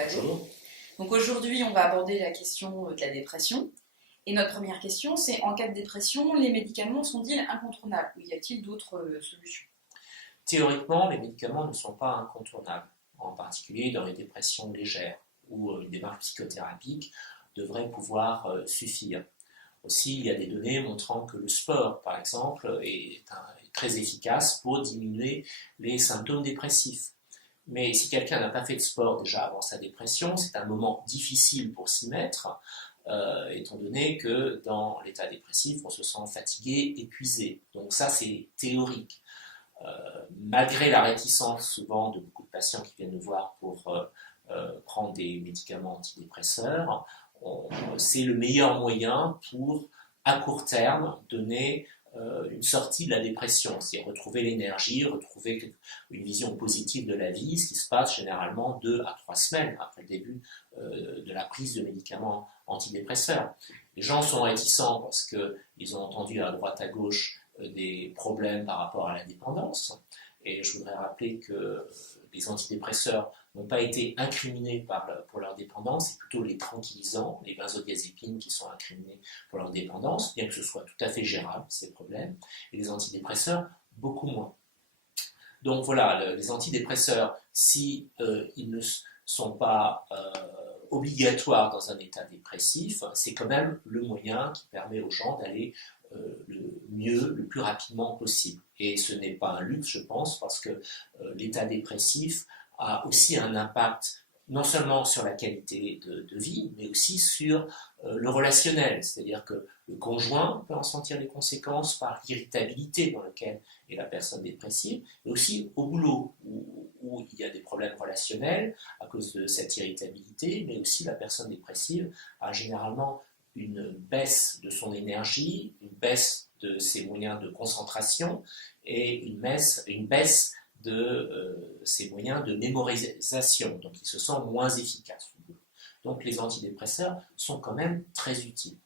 Bateau. Bonjour. Donc aujourd'hui, on va aborder la question de la dépression. Et notre première question, c'est en cas de dépression, les médicaments sont-ils incontournables ou y a-t-il d'autres solutions? Théoriquement, les médicaments ne sont pas incontournables, en particulier dans les dépressions légères, où une démarche psychothérapique devrait pouvoir suffire. Aussi, il y a des données montrant que le sport, par exemple, est très efficace pour diminuer les symptômes dépressifs. Mais si quelqu'un n'a pas fait de sport déjà avant sa dépression, c'est un moment difficile pour s'y mettre, étant donné que dans l'état dépressif, on se sent fatigué, épuisé. Donc ça, c'est théorique. Malgré la réticence souvent de beaucoup de patients qui viennent nous voir pour prendre des médicaments antidépresseurs, c'est le meilleur moyen pour, à court terme, donner une sortie de la dépression, c'est retrouver l'énergie, retrouver une vision positive de la vie, ce qui se passe généralement 2 à 3 semaines après le début de la prise de médicaments antidépresseurs. Les gens sont réticents parce qu'ils ont entendu à droite à gauche des problèmes par rapport à la dépendance. Et je voudrais rappeler que les antidépresseurs n'ont pas été incriminés pour leur dépendance, c'est plutôt les tranquillisants, les benzodiazépines qui sont incriminés pour leur dépendance, bien que ce soit tout à fait gérable, ces problèmes, et les antidépresseurs, beaucoup moins. Donc voilà, les antidépresseurs, si ils ne sont pas obligatoires dans un état dépressif, c'est quand même le moyen qui permet aux gens d'aller le mieux, le plus rapidement possible. Et ce n'est pas un luxe, je pense, parce que l'état dépressif a aussi un impact non seulement sur la qualité de vie, mais aussi sur le relationnel. C'est-à-dire que le conjoint peut en sentir les conséquences par l'irritabilité dans laquelle est la personne dépressive, mais aussi au boulot, où il y a des problèmes relationnels à cause de cette irritabilité, mais aussi la personne dépressive a généralement une baisse de son énergie, une baisse de ses moyens de concentration et une baisse de ses moyens de mémorisation. Donc il se sent moins efficace. Donc les antidépresseurs sont quand même très utiles.